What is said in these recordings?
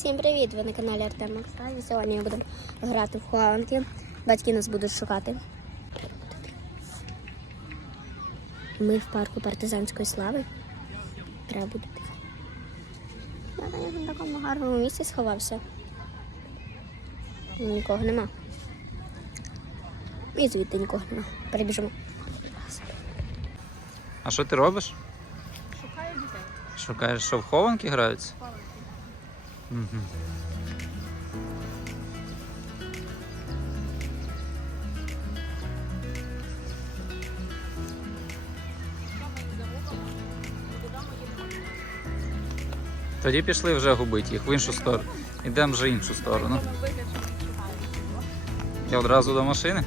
Всім привіт! Ви на каналі Артем Максаві. Сьогодні ми будемо грати в хованки. Батьки нас будуть шукати. Ми в парку партизанської слави. Треба буде. Я, в такому гарному місці сховався. Нікого нема. І звідти нікого нема. Перебіжимо. А що ти робиш? Шукаю дітей. Шукаєш, що в хованки граються? Угу. Тоді пішли вже губити їх в іншу сторону. Йдемо вже іншу сторону. Я одразу до машини.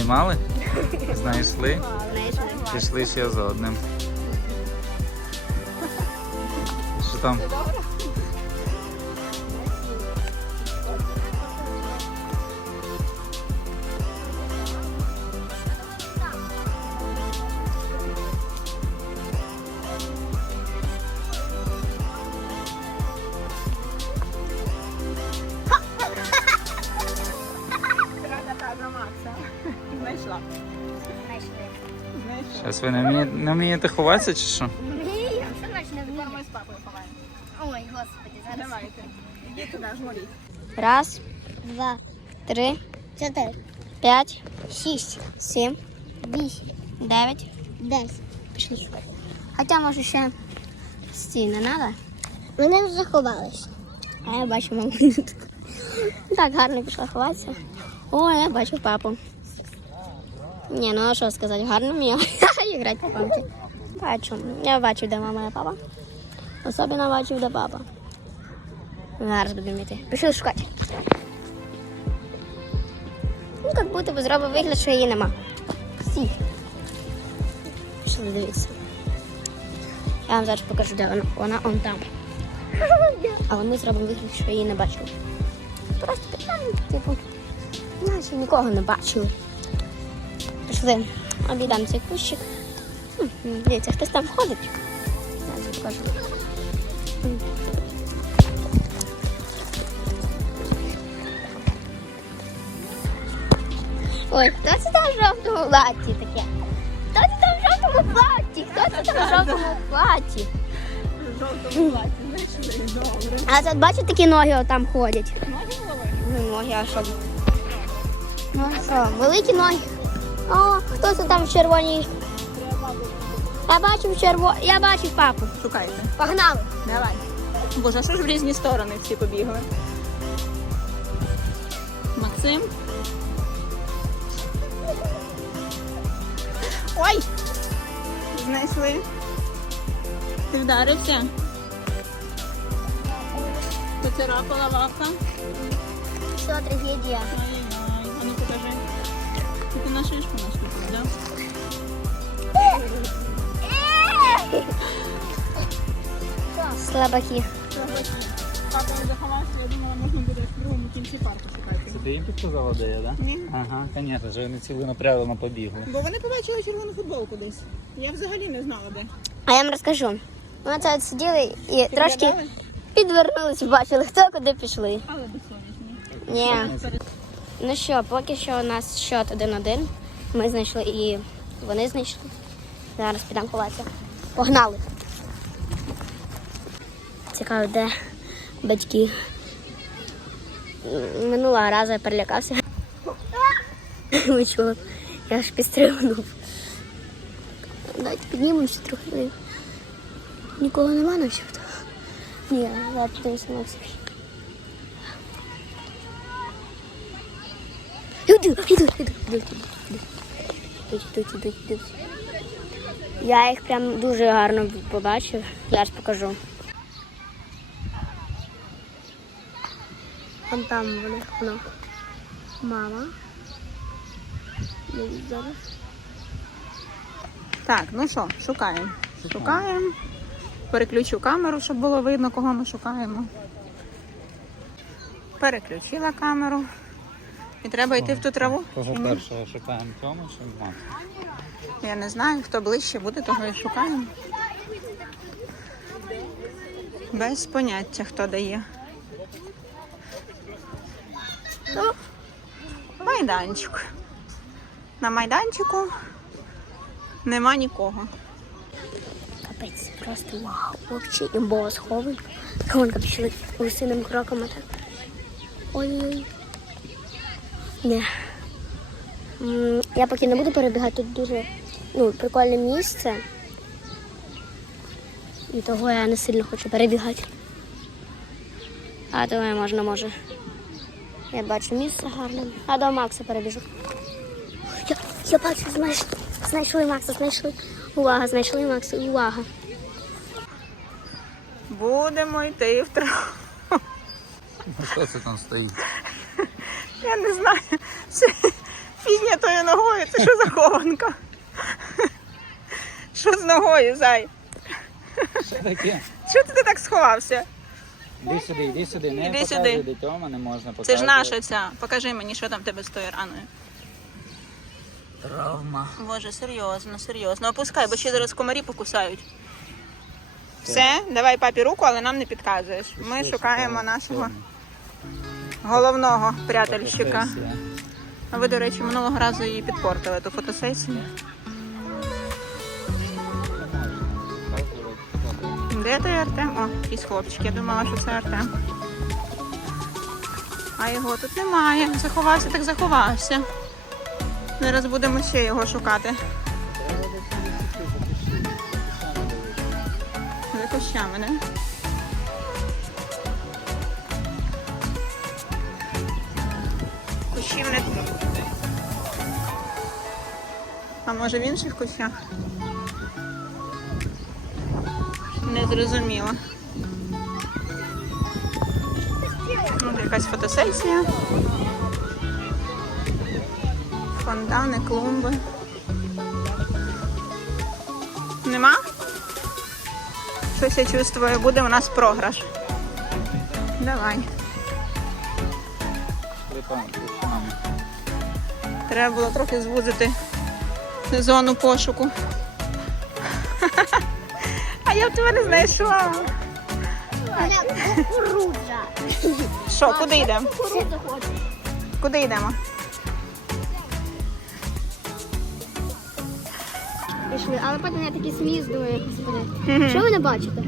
Спіймали, знайшли, пішли ще за одним. Що там? Ви не вмієте, не вмієте ховатися чи що? Ні, все значить не Тепер ми з папою ховаємо. Ой, господи, зараз. Давайте. Ідіть туди, жмуріть. Раз, два, три, чотири, п'ять, шість, сім, вісім, дев'ять, десять. Пішли. Хоча може ще стій не треба. Вони вже заховались. А я бачу маму. Так гарно пішла ховатися. О, я бачу папу. Ні, ну а що сказати, гарно вміє грати по пам'яті. Бачу. Я бачу, де мама і папа. Особливо бачу, де папа. Зараз будемо йти. Пішли шукати. Ну, як будто би зробив вигляд, що її нема. Всі. Пішли дивитися. Я вам зараз покажу, де вона. Вона он там. А вони зробимо вигляд, що її не бачили. Просто там, типу, наче нікого не бачили. Пішли, обійдемо цей кущик. Дивіться, хтось там ходить. Зараз покажу. Ой, хто це там в жовтому платі таке? Хто це там в жовтому платі? Хто це там в жовтому платі? Жовтому платі. Добре. А це бачите, такі ноги там ходять? Ноги голови? Ну, ноги, а що? Ну що, великі ноги. О, хто це там в червоній? Я бачив черво... Я бачив папу. Шукайте. Погнали. Давай. Боже, а що ж в різні сторони всі побігли? Максим. Ой! Знайшли. Ти вдарився? Поцарапала лапка. Що, трагедія? Шишку наступив, да? Слабаки. Папа не заховався, я думала, можна буде в другому кінці парку шукати. Це ти їм підказала, де я, так? Ні. Ага, звісно, вже вони цілинопрядно побігли. Бо вони побачили червону футболку десь. Я взагалі не знала, де. А я вам розкажу. Ми це от сиділи і трошки Підглядали? підвернулись, бачили, хто куди пішли. Але безсовісні. Ні. Ну що, поки що у нас счет 1-1. Ми знайшли і вони знайшли. Зараз підемо ховатися. Погнали. Цікаво, де батьки. М, Минулого разу я перелякався. Ви чули? Я аж підстрибнув. Давайте піднімемося трохи. Нікого нема на всіх. Ні, я подивився на всіх. Іду, іду, іду, іду, Ідуть, ідуть, ідуть, ідуть. Я їх прям дуже гарно побачив. Зараз покажу. Вон там вони, воно. Мама. зараз. Так, ну що, шукаємо. Шукаємо. Переключу камеру, щоб було видно, кого ми шукаємо. Переключила камеру. І треба йти в ту траву. Кого першого шукаємо Тьому чи Макса? Я не знаю, хто ближче буде, того і шукаємо. Без поняття, хто дає. Ну, майданчик. На майданчику нема нікого. Капець, просто вау. Вообще імбова схованка. Схованка пішли лисиним кроком. а так. Ой-ой. Ні. Я поки не буду перебігати, тут дуже ну, прикольне місце. І того я не сильно хочу перебігати. А того можна, може. Я бачу місце гарне. А до Макса перебіжу. Я, я бачу, знаєш, знайшли Макса, знайшли. Увага, знайшли Макса, увага. Будемо йти в траву. Ну що це там стоїть? Я не знаю. Це фігня тою ногою, це що за хованка? Що з ногою, зай? Що таке? Що ти так сховався? Іди сюди, іди сюди, не Іди сюди. до Тьома, не можна Це ж наша ця. Покажи мені, що там в тебе з тою раною. Травма. Боже, серйозно, серйозно. Опускай, бо ще зараз комарі покусають. Все, давай папі руку, але нам не підказуєш. Ми шукаємо нашого головного прятельщика. А ви, до речі, минулого разу її підпортили ту фотосесію. Де той Артем? О, якийсь хлопчик. Я думала, що це Артем. А його тут немає. Заховався, так заховався. Зараз будемо ще його шукати. За кущами, не? Не А може в інших кущах? Не зрозуміло. Тут якась фотосесія. Фонтани, клумби. Нема? Щось я чувствую, буде у нас програш. Давай. Кущами. Треба було трохи звузити зону пошуку. А я б тебе не знайшла. Кукурудза. Що, куди йдемо? Куди йдемо? Пішли, але потім я такий сміюсь, думаю, господи. Що ви не бачите?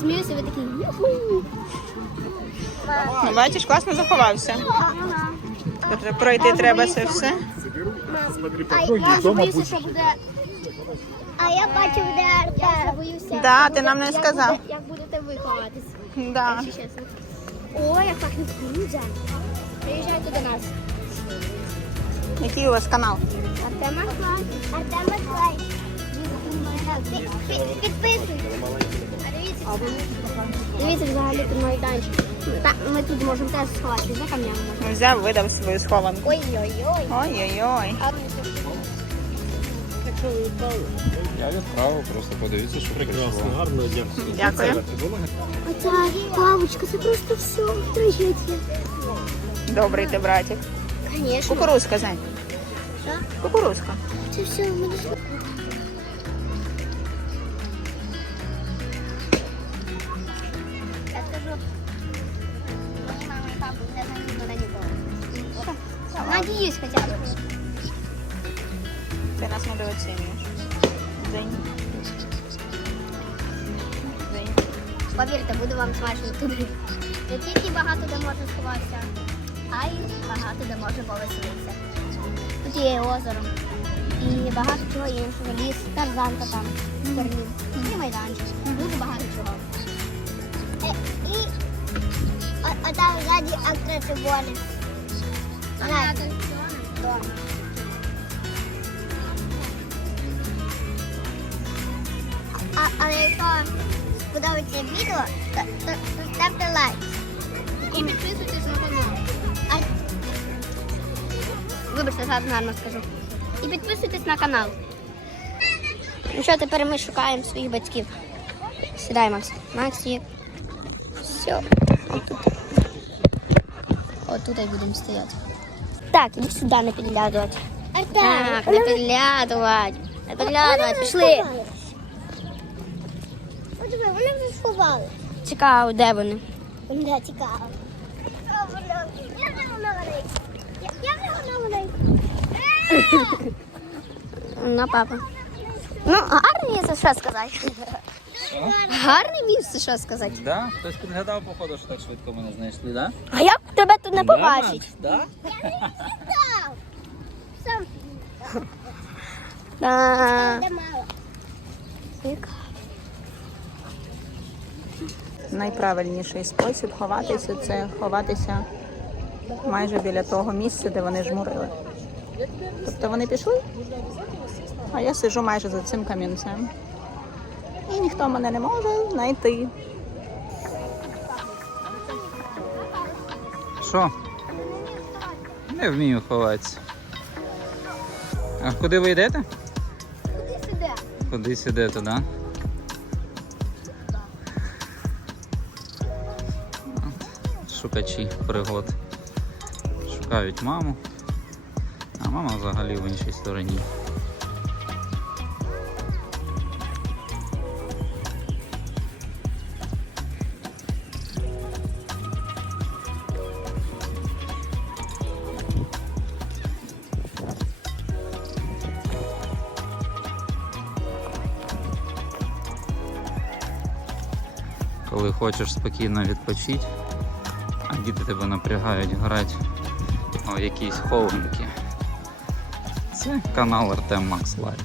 Сміюся, ви такі. Ну, бачиш, класно заховався. Тобто Пройти треба це все. А я боюся, що буде. А я бачив, де Я боюся. Да, ти нам не сказав. Як будете ви ховатись, Да. О, як пахне кукурудза. Приїжджайте до нас. Який у вас канал? Артема Клай. Артема Клай. Підписуйтесь. Дивіться взагалі тут майданчик. Та, ми тут можемо теж сховатися, за камнями можна. Взяв, видав свою схованку. Ой-ой-ой. Ой-ой-ой. Я відправив, просто подивіться, що Прекрасно, гарно, дякую. Дякую. Оця лавочка, це просто все. Трагедія. Добрий ти, братик. Звісно. Кукурузка, Зань. Кукурузка. Це все, ми не День. Повірте, буде вам смачно туди. Не тільки багато де можна сховатися, а й багато де можна повеселитися. Тут є озеро. І багато чого іншого. Ліс, тарзанка там, корнів. І майданчик. Дуже багато чого. Е, І а там ззаді атракціони. А, але якщо сподобається відео, то, то, то ставте лайк. І підписуйтесь на канал. А, Вибачте, зараз гарно скажу. І підписуйтесь на канал. Ну що, тепер ми шукаємо своїх батьків. Сідай, Макс. Макс є. Все. Отут. Отут і будемо стояти. Так, іди сюди не підглядувати. Так, не підглядувати. Не підглядувати. Пішли. Вони вже сховали. Цікаво, де вони? Да, цікаво. Я вже вона маленька. Я вже вона маленька. На папа. Ну, гарне місце, що сказати. Гарне місце, що сказати. Да? Хтось підгадав, походу, що так швидко мене знайшли, да? А як тебе тут не побачить? Да? Сам Да. де мало. Найправильніший спосіб ховатися це ховатися майже біля того місця, де вони жмурили. Тобто вони пішли, а я сижу майже за цим камінцем. І ніхто мене не може знайти. Що? Не вмію ховатися. А куди ви йдете? Куди сюди? Кудись ідете, да? Шукачі пригод. Шукають маму. А мама взагалі в іншій стороні. Коли хочеш спокійно відпочити, діти тебе напрягають грати у якісь хованки. Це канал Артем Макс Лайв.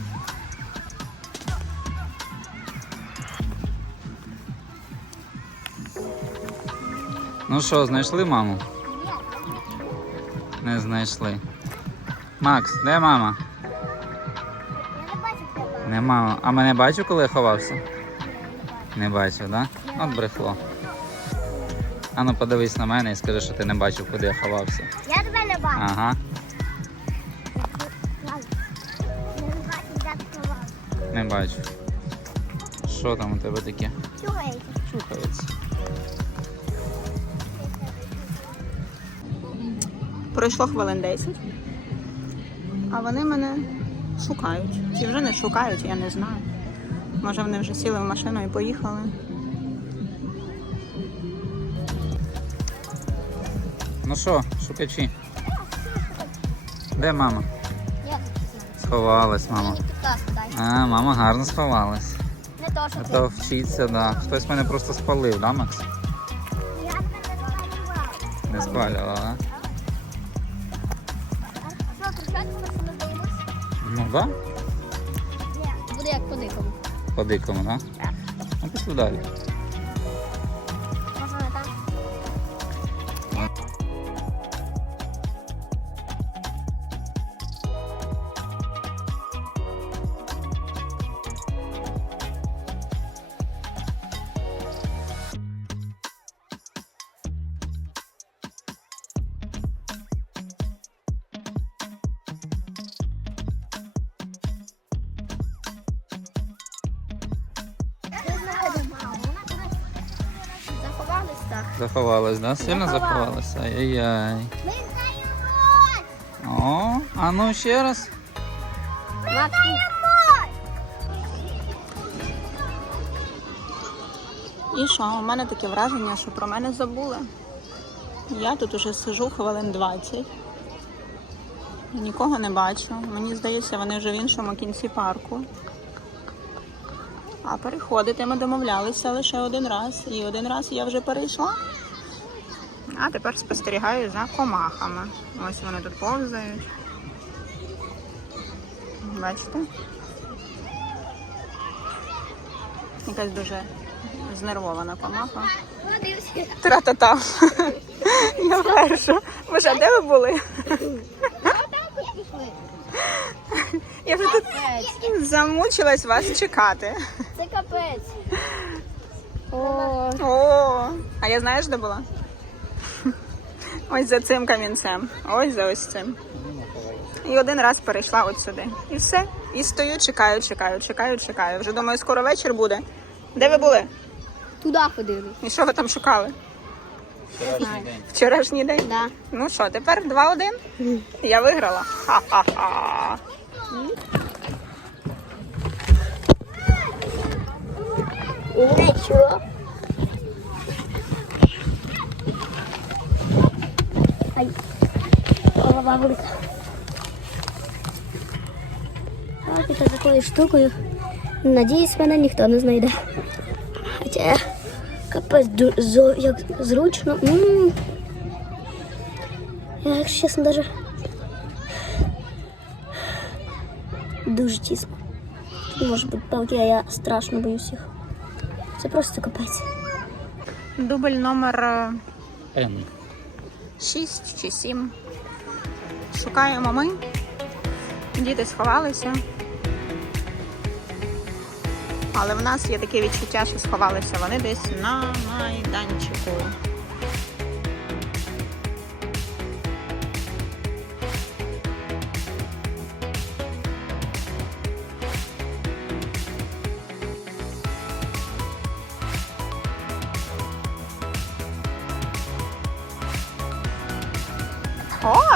Ну що, знайшли маму? Не знайшли. Макс, де мама? Не бачу мама. А мене бачив, коли я ховався? Не бачив, так? Да? От брехло. Ану подивись на мене і скажи, що ти не бачив, куди я ховався. Я тебе не бачу. Ага, не бачу. Що там у тебе таке? Чуєте? Чухається. Пройшло хвилин 10, а вони мене шукають. Чи вже не шукають, я не знаю. Може вони вже сіли в машину і поїхали. Ну що, шукачі? Де мама? Сховалась, мама. А, мама гарно сховалась. Не то, що ти. то вчиться, да. Хтось мене просто спалив, да, Макс? Я тебе не. Не спалював, да? Ну да. Буде як по дикому. По дикому, да? Ну пішли далі. Заховалась, да? Сильно заховалась? Ай-яй-яй. Ми знаємо! О, а ну ще раз. І що, у мене таке враження, що про мене забули. Я тут уже сижу хвилин 20. Нікого не бачу. Мені здається, вони вже в іншому кінці парку. А переходити ми домовлялися лише один раз. І один раз я вже перейшла. А тепер спостерігаю за комахами. Ось вони тут повзають. Бачите? Якась дуже знервована комаха. Тра-та-та. Я перша. Боже, а де ви були? Я вже тут замучилась вас чекати. Це капець. О, О, а я знаєш, де була? Ось за цим камінцем. Ось за ось цим. І один раз перейшла от сюди. І все. І стою, чекаю, чекаю, чекаю, чекаю. Вже думаю, скоро вечір буде. Де ви були? Туди ходили. І що ви там шукали? Вчорашній день. Вчорашній день? Да. Ну що, тепер 2-1? Я виграла. Ха-ха-ха. Нічого. Ай. Голова велика. Так, такою штукою. Надіюсь, мене ніхто не знайде. Хоча капець як зручно. М. Я, якщо чесно, даже дуже тісно. Може бути пауки, а я страшно боюсь їх. Це просто капець. Дубль номер е, Н. 6 чи 7. Шукаємо ми. Діти сховалися. Але в нас є таке відчуття, що сховалися вони десь на майданчику.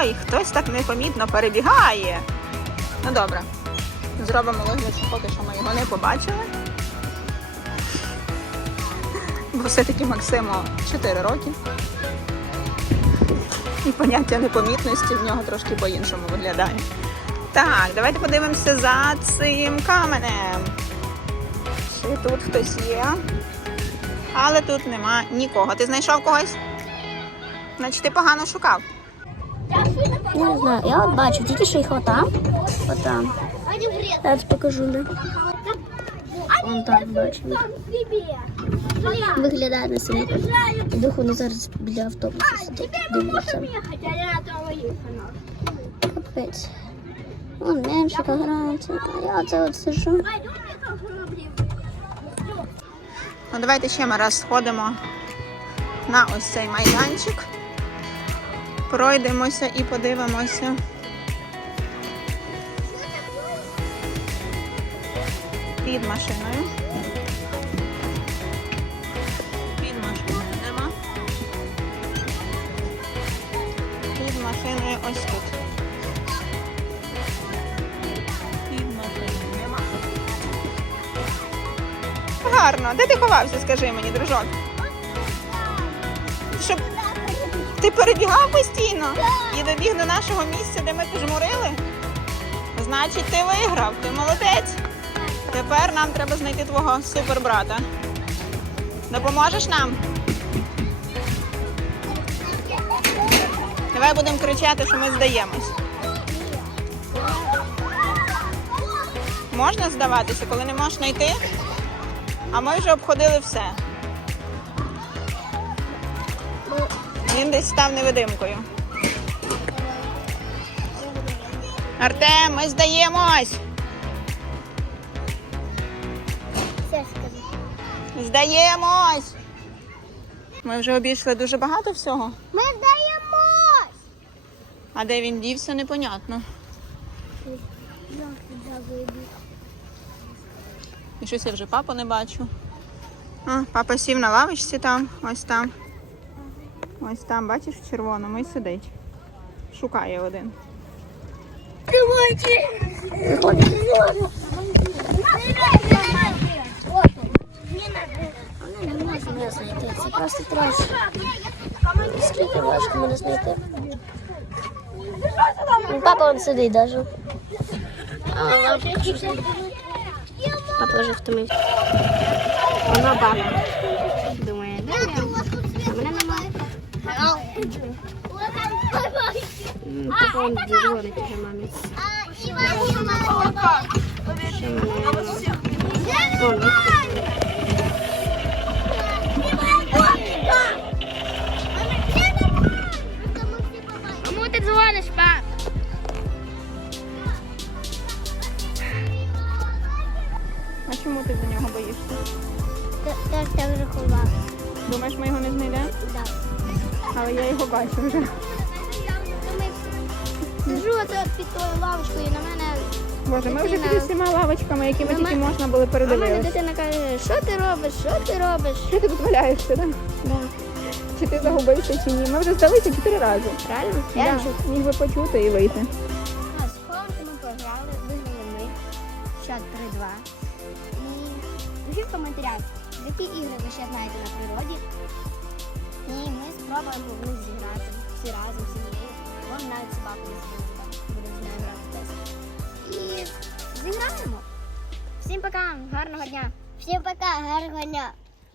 Ой, хтось так непомітно перебігає. Ну добре. Зробимо вигляд, поки що ми його не побачили. Бо все-таки Максиму 4 роки. І поняття непомітності в нього трошки по-іншому виглядає. Так, давайте подивимося за цим каменем. Чи тут хтось є? Але тут нема нікого. Ти знайшов когось? Значить, ти погано шукав. Не знаю, я от бачу, тільки що їх отам. Отам. Я тут покажу, да. Вон так бачу. Виглядає на селі. Іду вони зараз біля автобуса. Дивляться. Капець. Вон меншика грається. А я оце от сижу. Ну, давайте ще ми раз сходимо на ось цей майданчик. Пройдемося і подивимося. Під машиною. Під машиною нема. Під машиною ось тут. Під машиною нема. Гарно. Де ти ховався, скажи мені, дружок? Ти перебігав постійно і добіг до нашого місця, де ми пожмурили? Значить, ти виграв, ти молодець. Тепер нам треба знайти твого супербрата. Допоможеш нам? Давай будемо кричати, що ми здаємось. Можна здаватися, коли не можеш знайти? А ми вже обходили все. Він десь став невидимкою. Артем, ми здаємось! Здаємось! Ми вже обійшли дуже багато всього. Ми здаємось! А де він дівся, непонятно. І щось я вже папу не бачу. А, папа сів на лавочці там, ось там. Ось там, бачиш, в червоному і сидить. Шукає один. Не знайти. Це просто треш. Скільки важко мене знайти. Папа он сидить даже. Папа вже втомився. Вона баба. Думає, де я? А мене немає. М, Папа он дзвонить вже мамі. Що мене? Вон, Кому ти дзвониш, пап? А чому ти за нього боїшся? Теж так вже ховав. Думаєш, ми його не знайдемо? Да. Але я його бачу вже. сижу от під тою лавочкою, і на мене. Боже, ми вже під усіма лавочками, якими На тільки мене- можна було А мене дитина каже, що ти робиш, що ти робиш? Що ти тут валяєшся, так? Да. Чи ти загубився, чи ні? Ми вже здалися чотири рази. Да. Я. Міг би почути і вийти. А, з хованки ми програли, виграли ми. Счет 3-2. І пишіть в коментарях, які ігри ви ще знаєте на природі. І ми спробуємо в них зіграти всі разом, всі сім'єю. Вон навіть собаку нею грати десь. І зіграємо. Всім пока, гарного дня! Всім пока, гарного дня.